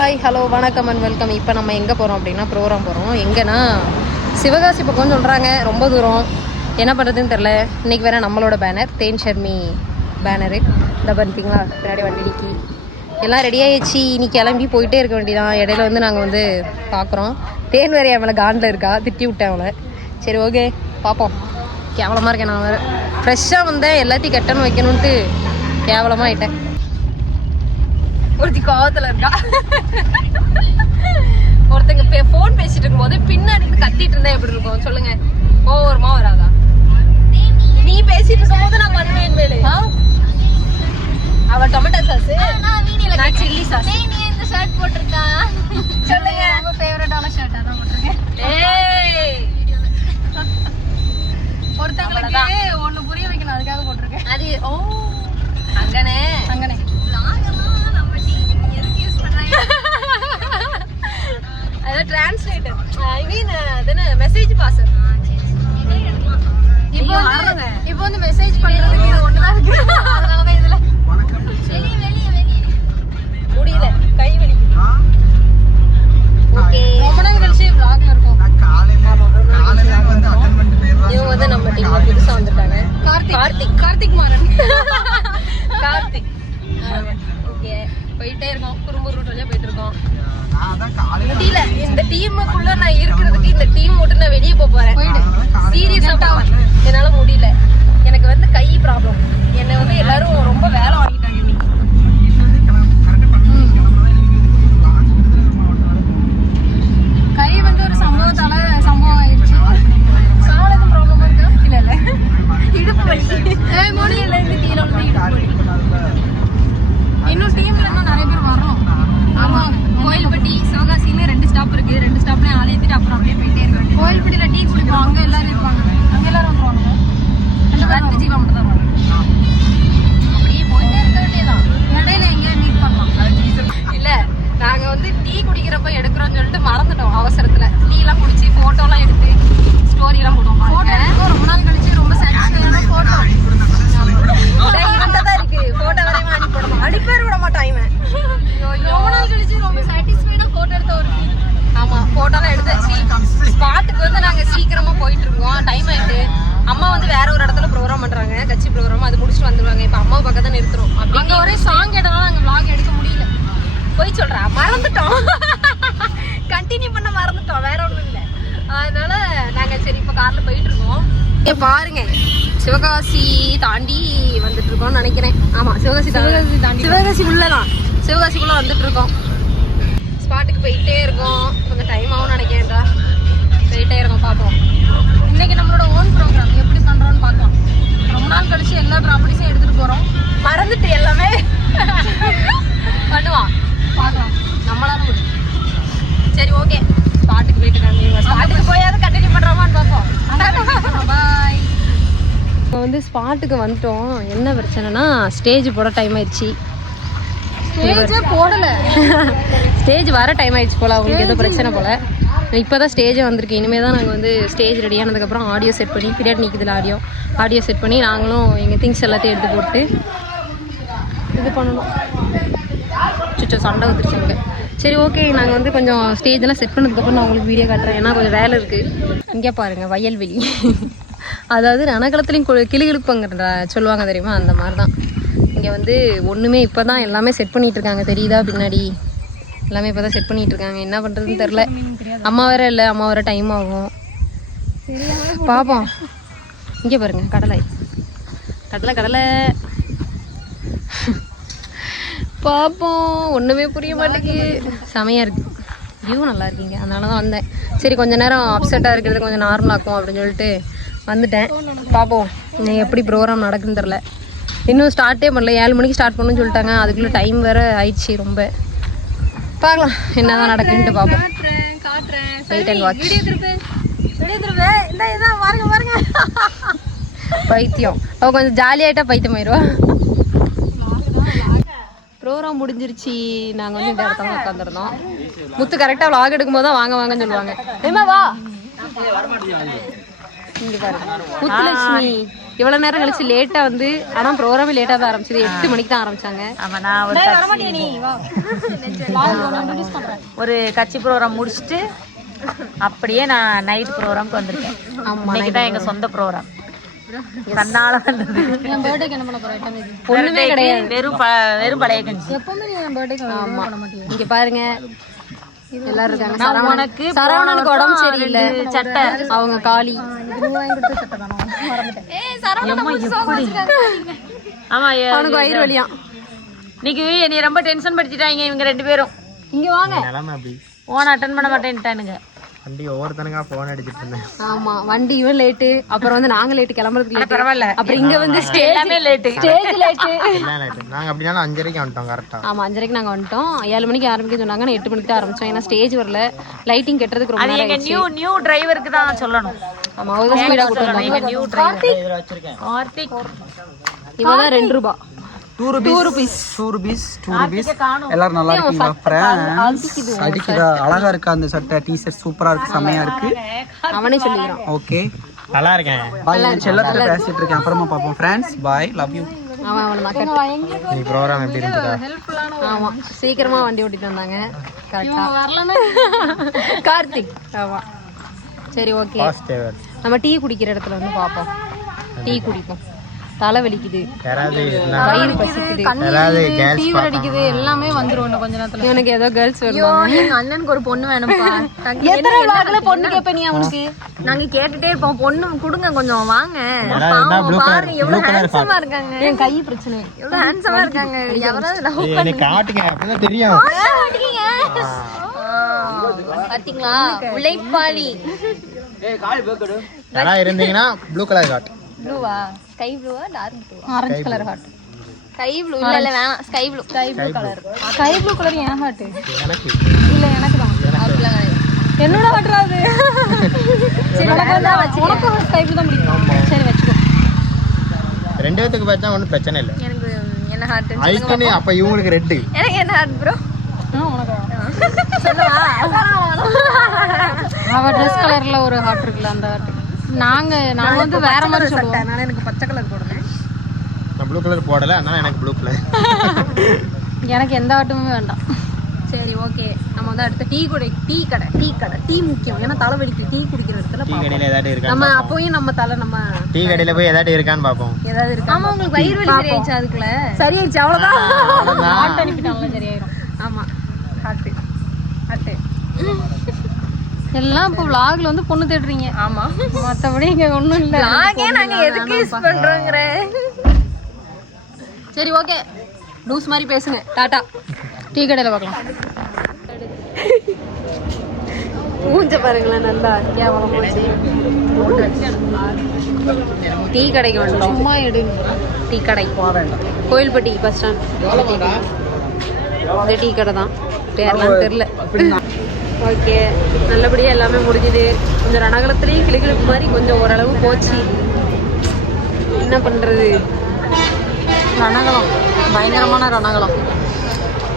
Hi hello வணக்கம் and welcome. இப்போ நம்ம எங்கே போகிறோம் அப்படின்னா ப்ரோக்ராம் போகிறோம். எங்கன்னா சிவகாசி பக்கம்னு சொல்கிறாங்க, ரொம்ப தூரம். என்ன பண்ணுறதுன்னு தெரில. இன்றைக்கி வேறு நம்மளோட பேனர் தேன் ஷர்மி பேனரு இதை பண்ணிட்டீங்களா, பின்னாடி வண்டி நிற்கி எல்லாம் ரெடியாகிடுச்சு. இன்னைக்கு கிளம்பி போயிட்டே இருக்க வேண்டியதான். இடையில வந்து நாங்கள் வந்து பார்க்குறோம். தேன் வேறு அவளை காண்டில் இருக்கா, திட்டி விட்டேன் அவளை. சரி ஓகே பார்ப்போம். கேவலமாக இருக்கேன் நான் வேறு. ஃப்ரெஷ்ஷாக வந்தேன், எல்லாத்தையும் கட்டணும் வைக்கணுன்ட்டு கேவலமாக ஆகிட்டேன். ஒருத்தி கோவத்தில் இருக்கா. ஒருத்தங்க ஃபோன் பேசிட்டு இருக்கும்போது பின்னாடி கத்திட்டு இருந்தா எப்படி இருக்கும் சொல்லுங்க? ஓவரமா வராதா? நீ பேசிட்டு இருக்கும்போது நான் பண்ணுவேன் மேலே. அவ டொமேட்டோ சாஸ், நான் சில்லி சாஸ். நீ இந்த ஷர்ட் போட்டிருக்கா சொல்லுங்க. உங்க ஃபேவரட்டான ஷர்ட் அதான் போட்டிருக்கேன். ஏய் ஒருத்தங்களுக்கு ஒன்னு புரிய வைக்கணும், அதுக்காக போட்டிருக்கேன். அது ஓ அங்கனே அங்கனே அத டிரான்ஸ்லேட்டர், ஐ மீன் அதன மெசேஜ் பாசர். இப்போ வந்து மெசேஜ் பண்றதுக்கு இது ஒண்ணுதான் இருக்கு. அதனால தான் இதுல வெளிய முடியல, கை வலிக்குது. ஓகே, ரொம்ப நாள் கழிச்சு vlogல இருக்கோம். இவங்க வந்து நம்ம டீம்ல புதுசா வந்துட்டாங்க. கார்த்திக் மாறன். கார்த்திக். ஓகே, போயிட்டே இருக்கோம். குறும்பூர் ரூட் வழியா போயிட்டு இருக்கோம். முடியல இந்த டீமுக்குள்ள நான் இருக்கிறதுக்கு. இந்த டீம் மட்டும் நான் வெளியே போறேன். சீரியஸா என்னால முடியல. எனக்கு வந்து கை ப்ராப்ளம். என்னை வந்து எல்லாரும் ரொம்ப வேலை வாங்கிட்டாங்க இன்னைக்கு. கை வந்து ஒரு சம்பவத்தால சம்பவம் ஆயிடுச்சு. கால் எதுவும் ப்ராப்ளமா இருக்கா? இல்ல இடுப்பு வலி. முடியல இந்த டீல வந்து இடுப்பு வலி. இன்னும் டீம்ல இன்னும் நிறைய பேர் வரோம். ஆமா, கோயில்பட்டி சிவகாசின்னு 2 ஸ்டாப் இருக்கு. 2 ஸ்டாப்லயும் ஆள் ஏற்றிட்டு அப்புறம் அப்படியே போயிட்டே இருக்காங்க. கோயில்பட்டியில டீ குடிப்போம், அங்க எல்லாரும் இருப்பாங்க. அங்க எல்லாரும் வந்துருவாங்க. ஜீவா மட்டும் தான் வருவாங்க. அப்படியே போயிட்டே இருக்க வேண்டியதான். இடையில எங்கேயா மீட் பண்ணலாம். இல்ல நாங்க வந்து டீ குடிக்கிறப்ப எடுக்கிறோம்னு சொல்லிட்டு மறந்துட்டோம் அவசரத்துல. டீ எல்லாம் குடிச்சு போட்டோ எல்லாம் எடுத்து ஸ்டோரி எல்லாம் போடுவோம். ரொம்ப நாள் கழிச்சு ரொம்ப சாட்டிஸ்ஃபைடான போட்டோ இவன்தான் இருக்கு. போட்டோ வரையும் அனுப்பி போடணும். அடிப்பேர் விட மாட்டான் இவன். ரொம்ப நாள் கழிச்சு ரொம்ப சாட்டிஸ்ஃபைடா போட்டோ எடுத்த ஒரு ஃபீல். ஆமா, போட்டோலாம் எடுத்தாச்சு. ஸ்பாட்டுக்கு வந்து நாங்க சீக்கிரமா போயிட்டு இருக்கோம். டைம் ஆயிட்டு. அம்மா வந்து வேற ஒரு இடத்துல ப்ரோக்ராம் பண்றாங்க, கட்சி ப்ரோக்ராம். அது முடிச்சுட்டு வந்துருவாங்க. இப்ப அம்மா பக்கம் தான் நிறுத்துறோம். அங்க ஒரே சாங் கேட்டனால நாங்க vlog எடுக்க முடியல. போய் சொல்றா, மறந்துட்டோம். கண்டினியூ பண்ண மறந்துட்டோம், வேற ஒண்ணும் இல்ல. அதனால நாங்க சரி இப்ப கார்ல போயிட்டு இருக்கோம். பாருங்க, சிவகாசி தாண்டி வந்துட்டு இருக்கோம்னு நினைக்கிறேன். ஆமா, சிவகாசி தாண்டி சிவகாசி உள்ளதான். சிவகாசிக்குள்ள வந்துட்டு இருக்கோம். ஸ்பாட்டுக்கு போயிட்டே இருக்கோம். கொஞ்சம் டைம் ஆகும்னு நினைக்கிறேன்டா. போயிட்டே இருக்கோம், பார்ப்போம். இன்னைக்கு நம்மளோட ஓன் ப்ரோக்ராம் எப்படி பண்றோம்னு பார்க்கலாம். ரொம்ப நாள் கழிச்சு எல்லா ப்ராப்பர்ட்டிஸும் எடுத்துட்டு போறோம். மறந்துட்டு எல்லாமே பண்ணுவான், பார்க்கலாம். நம்மளால முடியும். சரி ஓகே, ஸ்பாட்டுக்கு போயிட்டு இருக்காங்க. ஸ்பாட்டுக்கு போயாவது கண்டினியூ பண்றோமான்னு பார்ப்போம். பாய். இப்போ வந்து ஸ்பாட்டுக்கு வந்துட்டோம். என்ன பிரச்சனைனா ஸ்டேஜ் போட டைம் ஆயிடுச்சு. போடல ஸ்டேஜ் வர டைம் ஆயிடுச்சு போல. அவங்களுக்கு ஏதோ பிரச்சனை போல. இப்போதான் ஸ்டேஜே வந்திருக்கு. இனிமேல் தான் நாங்கள் வந்து ஸ்டேஜ் ரெடி ஆனதுக்கப்புறம் ஆடியோ செட் பண்ணி, பின்னாடி நிற்குதுல ஆடியோ செட் பண்ணி நாங்களும் எங்கள் திங்ஸ் எல்லாத்தையும் எடுத்து போட்டு இது பண்ணணும். சுச்சோ சண்டை வந்துருச்சாங்க. சரி ஓகே, நாங்கள் வந்து கொஞ்சம் ஸ்டேஜெல்லாம் செட் பண்ணதுக்கப்புறம் நான் உங்களுக்கு வீடியோ காட்டுறேன். ஏன்னா கொஞ்சம் வேலை இருக்குது. இங்கே பாருங்கள், வயல்வெளி. அதாவது ரணகளத்துலையும் கிளிகிழப்புங்கிற சொல்லுவாங்க தெரியுமா, அந்த மாதிரி தான். இங்கே வந்து ஒன்றுமே இப்போ தான் எல்லாமே செட் பண்ணிகிட்டு இருக்காங்க. தெரியுதா பின்னாடி எல்லாமே இப்போ தான் செட் பண்ணிகிட்டு இருக்காங்க. என்ன பண்ணுறதுன்னு தெரில. அம்மா வேற இல்லை, அம்மா வேற டைம் ஆகும். பார்ப்போம். இங்கே பாருங்க, கடலை பார்ப்போம். ஒன்றுமே புரிய மாட்டேங்குது. செமையாக இருக்குது. வியூ நல்லா இருக்கீங்க, அதனால தான் வந்தேன். சரி கொஞ்ச நேரம் அப்செட்டாக இருக்கிறது கொஞ்சம் நார்மலாக்கும் அப்படின்னு சொல்லிட்டு வந்துட்டேன். பார்ப்போம் எப்படி ப்ரோக்ராம் நடக்குன்னு தெரில. இன்னும் ஸ்டார்ட்டே பண்ணல. 7 மணிக்கு ஸ்டார்ட் பண்ணணும்னு சொல்லிட்டாங்க. அதுக்குள்ளே டைம் வேறு ஆயிடுச்சு ரொம்ப. பார்க்கலாம் என்னதான் நடக்குன்ட்டு பார்ப்போம். Wait and watch. பைத்தியம் அவள் கொஞ்சம் ஜாலியாகிட்டா பைத்தியம் ஆயிடுவா. ப்ரோக்ராம் முடிஞ்சிருச்சு. நாங்கள் வந்து இந்த இடத்துல உட்காந்துருந்தோம். முத்து கரெக்டாக vlog எடுக்கும்போது தான் வாங்க வாங்கன்னு சொல்லுவாங்க. ஏமா வா, இங்கே பாருங்க முத்துலட்சுமி இவ்வளவு நேரம் கழிச்சு லேட்டா வந்து, ஆனா ப்ரோக்ராம் லேட்டா தான் ஆரம்பிச்சது. 8 மணிக்கு தான் ஆரம்பிச்சாங்க. ஒரு கட்சி ப்ரோக்ராம் முடிச்சுட்டு அப்படியே நான் நைட் ப்ரோக்ராம்க்கு வந்திருக்கேன். இன்னைக்கு தான் எங்க சொந்த ப்ரோக்ராம். கண்ணால வந்தது. என் பர்த்டேக்கு என்ன பண்ண போறேன்? ஒண்ணுமே கிடையாது, வெறும் பழைய கஞ்சி. எப்பவுமே நீ என் பர்த்டேக்கு பண்ண மாட்டீங்க. இங்க பாருங்க எல்லாரும் இருக்காங்க. சரவணனுக்கு உடம்பு சரியில்லை, சட்டை அவங்க காலி. ஆமா, அவனுக்கு வயிறு வலியா. இன்னைக்கு என்னை ரொம்ப டென்ஷன் படுத்திட்டாங்க இவங்க 2 பேரும். இங்க வாங்க. போன் அட்டன் பண்ண மாட்டேன்ட்டானுங்க. வண்டி ஒவ்வொருத்தனுக்கா போன் அடிச்சிட்டு இருந்தேன். ஆமா, வண்டி இவன் லேட்டு, அப்புறம் வந்து நாங்க லேட்டு கிளம்புறதுக்கு லேட். பரவாயில்ல, அப்புறம் இங்க வந்து எல்லாமே லேட்டு, ஸ்டேஜ் லேட்டு. நாங்க அப்படினாலும் 5:30க்கு வந்துட்டோம் கரெக்டா. ஆமா, 5:30க்கு நாங்க வந்துட்டோம். 7 மணிக்கு ஆரம்பிக்க சொன்னாங்க, நான் 8 மணிக்கு தான் ஆரம்பிச்சோம். ஏன்னா ஸ்டேஜ் வரல, லைட்டிங் கெட்டதுக்கு ரொம்ப நேரம் ஆயிடுச்சு. நியூ டிரைவருக்கு தான் சொல்லணும். ஆமா, அவங்க ஸ்பீடா கூட்டிட்டு நியூ டிரைவர் கார்த்திக். இவதான் 2 ரூபாய். 2 rupees. எல்லாரும் நல்லா இருக்கீங்களா ஃப்ரெண்ட்ஸ்? அடிக்குதா? அழகா இருக்கா அந்த சட்டை, டீ-ஷர்ட் சூப்பரா இருக்கு, செமையா இருக்கு. அவனே சொல்லிக்கிறான். ஓகே, நல்லா இருக்கேன். பாய். நான் செல்லத்துல பேசிட்டு இருக்கேன், அப்புறமா பாப்போம் ஃப்ரெண்ட்ஸ். Bye, love you. அவன் நீ ப்ரோகிராம் எப்படி இருந்துடா? ஆமா, சீக்கிரமா வண்டி ஓட்டிட்டு வந்தாங்க. கரெக்டா வரலனா கார்த்திக். ஆமா, சரி ஓகே. நம்ம டீ குடிக்கிற இடத்துல வந்து பாப்போம். டீ குடிப்போம். தலை வலிக்குது, வயிறு பசிக்குது, ஃபீவர் அடிக்குது, எல்லாமே வந்துரும் இன்னும் கொஞ்ச நேரத்துல. இவனுக்கு ஏதோ கேர்ள்ஸ் வருவாங்க. எங்க அண்ணனுக்கு ஒரு பொண்ணு வேணும்பா. எத்தனை வாக்குல பொண்ணு கேப்ப நீ அவனுக்கு? நாங்க கேட்டுட்டே இருப்போம், பொண்ணு கொடுங்க கொஞ்சம் வாங்க. பாருங்க எவ்வளவு ஹேண்ட்ஸமா இருக்காங்க. என் கை பிரச்சனை, எவ்வளவு ஹேண்ட்ஸமா இருக்காங்க. யாராவது லவ் எனக்கு காட்டுங்க, அப்பதான் தெரியும். பாத்தீங்களா, உழைப்பாளி. யாரா இருந்தீங்கன்னா ப்ளூ கலர் காட்டு. ப்ளூவா? ஸ்கை ப்ளூவா, டார்க் ப்ளூவா? Orange colour heart. Sky blue இல்ல வேணாம், sky blue. Sky blue colour. Sky blue colour என் ஹார்ட். எனக்கு இல்ல, எனக்கு தான். அப்படிலாம் கிடையாது. என்னோட ஹார்ட் அது. சரி, உனக்கு ஸ்கை ப்ளூ தான் பிடிக்கும். சரி வெச்சுக்கோ. 2 பேத்துக்கு பார்த்தா ஒன்றும் பிரச்சனை இல்லை. எனக்கு என்ன ஹார்ட்? ஐஸ்கனி அப்ப இவங்களுக்கு ரெட். எனக்கு என்ன ஹார்ட் ப்ரோ? உனக்கு சொல்லவா? அவ Dress கலர்ல ஒரு ஹார்ட் இருக்குல்ல, அந்த ஹார்ட். நான் வந்து வேற மாதிரி சொல்லுவேன். நான் எனக்கு பச்சை கலர் போடுறேன். நான் ப்ளூ கலர் போடல, அதனால எனக்கு ப்ளூ கலர். எனக்கு எந்த ஆட்டமுமே வேண்டாம். சரி ஓகே, நம்ம வந்து அடுத்த டீ கடை. டீ முக்கியம். ஏன்னா தலைவலிக்கு டீ குடிக்கிற இடத்துல டீ கடையில ஏதாவது இருக்கா நம்ம அப்போயும் நம்ம டீ கடையில போய் ஏதாவது இருக்கான்னு பாப்போம். ஏதாவது இருக்கா? ஆமா, உங்களுக்கு வயிறு வலி சரியாயிடுச்சு? அதுக்குள்ள சரியாயிடுச்சு, அவ்வளவுதான். ஹார்ட் அனுப்பிட்டாங்க, சரியாயிரும். ஆமா, ஹார்ட் எல்லாம் இப்போ vlogல வந்து பொண்ணு தேடுறீங்க. ஆமா, மத்தபடி இங்க ஒண்ணும் இல்ல. vlog நாங்க எதுக்கு யூஸ் பண்றோங்கற. சரி ஓகே, லூஸ் மாதிரி பேசுங்க. டாடா. டீ கடையில பார்க்கலாம். மூஞ்ச பாருங்களேன், நல்லா கேவலம் போச்சு. டீ கடைக்கு வந்துட்டோம். சும்மா எடு. டீ கடை கோயில்பட்டி பஸ் ஸ்டாண்ட். இந்த டீ கடை தான், பேர்லாம் தெரியல. ஓகே, நல்லபடியாக எல்லாமே முடிஞ்சுது. கொஞ்சம் ரணகலத்துலேயும் கிளிகிழப்பு மாதிரி கொஞ்சம் ஓரளவு போச்சு. என்ன பண்ணுறது, ரணகலம், பயங்கரமான ரணகலம்.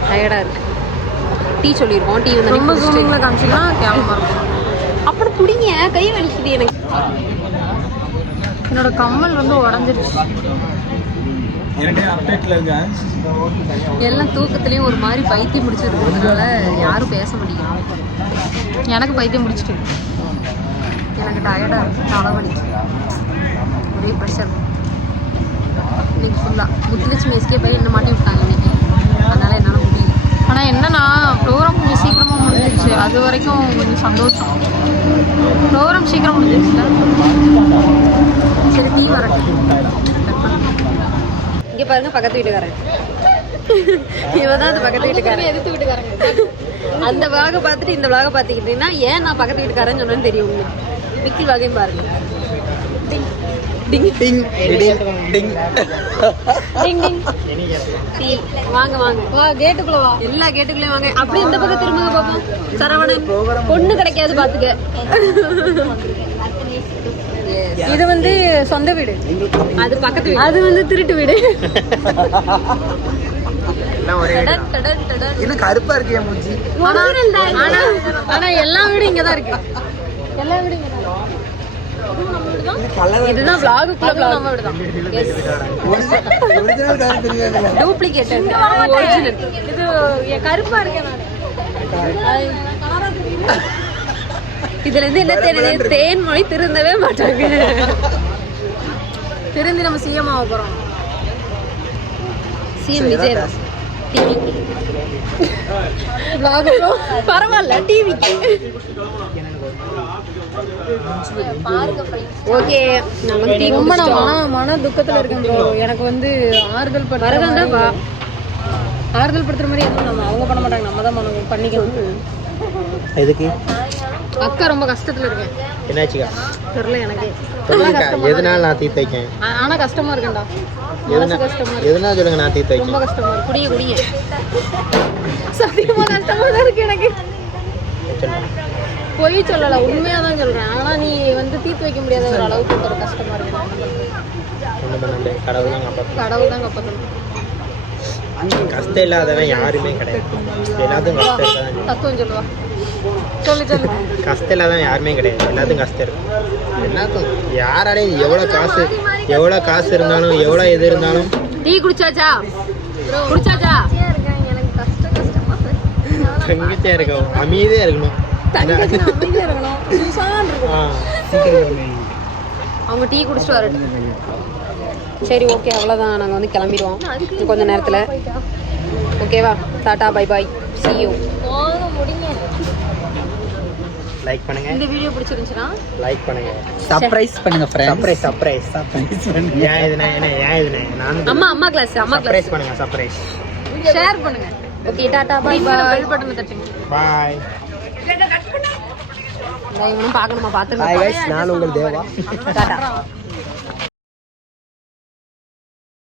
டயர்டாக இருக்கு. டீ சொல்லியிருக்கோம். டீ வந்து ரொம்ப ஜூமிங்கில் காமிச்சிங்கன்னா கேவலமாக இருக்கும். அப்படி குடிங்க, கை வலிக்குது எனக்கு. என்னோட கம்மல் வந்து உடஞ்சிருச்சு. எல்லாம் தூக்கத்துலேயும் ஒரு மாதிரி பைத்தியம் முடிச்சிருக்கிறதுனால யாரும் பேச மாட்டேங்கிறாங்க. எனக்கு பைத்தியம் முடிச்சிட்டு, எனக்கு டயர்டாக இருக்கு, தலைவலி, ஒரே ப்ரெஷர். இன்னைக்கு ஃபுல்லாக முத்துலட்சுமி எஸ்கேப் ஆகி என்ன மாட்டி விட்டாங்க இன்னைக்கு, அதனால் என்னால் முடியல. ஆனால் என்னன்னா ப்ரோக்ராம் கொஞ்சம் சீக்கிரமாக முடிஞ்சிருச்சு, அது வரைக்கும் கொஞ்சம் சந்தோஷம். ப்ரோக்ராம் சீக்கிரம் முடிஞ்சிருச்சுல. சரி, டீ வரட்டும். இங்கே பாருங்க, பக்கத்து வீட்டுக்காரன். இவன் தான் அது பக்கத்து வீட்டுக்காரன். எதிர்த்து வீட்டுக்காரங்க. அந்த விளாக பார்த்துட்டு இந்த விளாக பார்த்துக்கிட்டீங்கன்னா ஏன் நான் பக்கத்து வீட்டுக்காரன்னு சொன்னேன்னு தெரியும் உங்களுக்கு. விக்கி வகையும் பாருங்க. டிங் டிங் டிங் டிங் டிங். வாங்க வாங்க, வா, கேட்டுக்குள்ள வா. எல்லா கேட்டுக்குள்ளேயும் வாங்க. அப்படி இந்த பக்கம் திரும்புங்க பாப்போம். சரவணன், பொண்ணு கிடைக்காது பாத்துக்க. இது வந்து சொந்த வீடு, அது பக்கத்து வீடு, அது வந்து திருட்டு வீடு. என்ன கருப்பா இருக்கு என் மூஞ்சி. ஆனா எல்லா வீடும் இங்கதான் இருக்கு. எல்லா வீடும் இங்கதான். இதுதான் vlog-க்குள்ள நம்ம விடுதான். Duplicate original. இது கருப்பா இருக்கேன் நான். இதுல இருந்து என்ன தெரியுது? தேன்மொழி திருந்தவே மாட்டாங்க. திருந்தி நம்ம சிஎம் ஆக போறோம். சிஎம் விஜயராஜ் டிவிக்கு vlog-க்கு பரவாயில்ல டிவிக்கு ஓகே. ரொம்ப நான் மன துக்கத்துல இருக்கேன் ப்ரோ. எனக்கு வந்து ஆறுதல் படுத்துறதாப்பா. ஆறுதல் படுத்துற மாதிரி எதுவும் நம்ம அவங்க பண்ண மாட்டாங்க, நம்ம தான் பண்ணிக்கணும். எதுக்கு அக்கா ரொம்ப கஷ்டத்துல இருக்கேன். என்னாச்சுக்கா? தெரியல எனக்கு. எதனால நான் தீர்த்து வைக்கேன்? ஆனா கஷ்டமா இருக்கேன்டா. கஷ்டமா எதனால சொல்லுங்க நான் தீர்த்து வைக்கேன்? ரொம்ப கஷ்டமா இருக்கு. குடிய சத்தியமா கஷ்டமா தான் இருக்கு எனக்கு. பொய் சொல்லல, உண்மையா தான் சொல்றேன். ஆனா நீ வந்து தீர்த்து வைக்க முடியாத ஒரு அளவுக்கு ஒரு கஷ்டமா இருக்கு. கடவுள் தான் காப்பாற்றணும். கடவுள் தான் காப்பாற்றணும். கஷ்டம் இல்லாதவன் யாருமே கிடையாது. எல்லாத்துக்கும் கஷ்டம் இருக்காதான். தத்துவம் சொல்லுவா. சொல்லு சொல்லு. கஷ்டம் இல்லாதவன் யாருமே கிடையாது. எல்லாத்துக்கும் கஷ்டம் இருக்கு. எல்லாத்துக்கும் யாராலையும் எவ்வளோ காசு இருந்தாலும் எவ்வளோ இது இருந்தாலும். டீ குடிச்சாச்சா? குடிச்சாச்சா? எனக்கு கஷ்டமா தங்கச்சியா இருக்கணும், அமைதியா இருக்கணும். அமைதியா இருக்கணும். அவங்க டீ குடிச்சிட்டு வரட்டும். சரி ஓகே, அவ்வளோதான். நாங்கள் வந்து கிளம்பிடுவோம் கொஞ்ச நேரத்தில். ஓகேவா? Tata bye bye, see you. Like பண்ணுங்க. இந்த வீடியோ பிடிச்சிருந்துச்சுன்னா லைக் பண்ணுங்க. சர்ப்ரைஸ் பண்ணுங்க ஃப்ரெண்ட்ஸ். சர்ப்ரைஸ் பண்ணுங்க. ஏன் இதுனே நான் அம்மா கிளாஸ் சர்ப்ரைஸ் பண்ணுங்க. சர்ப்ரைஸ் ஷேர் பண்ணுங்க. Okay tata bye bye. Bell பட்டனை தட்டுங்க. பாய். இவனும் பார்க்கணுமா? பார்த்துருங்க. ஹாய் गाइस, நான் உங்கள் தேவா. டாடா.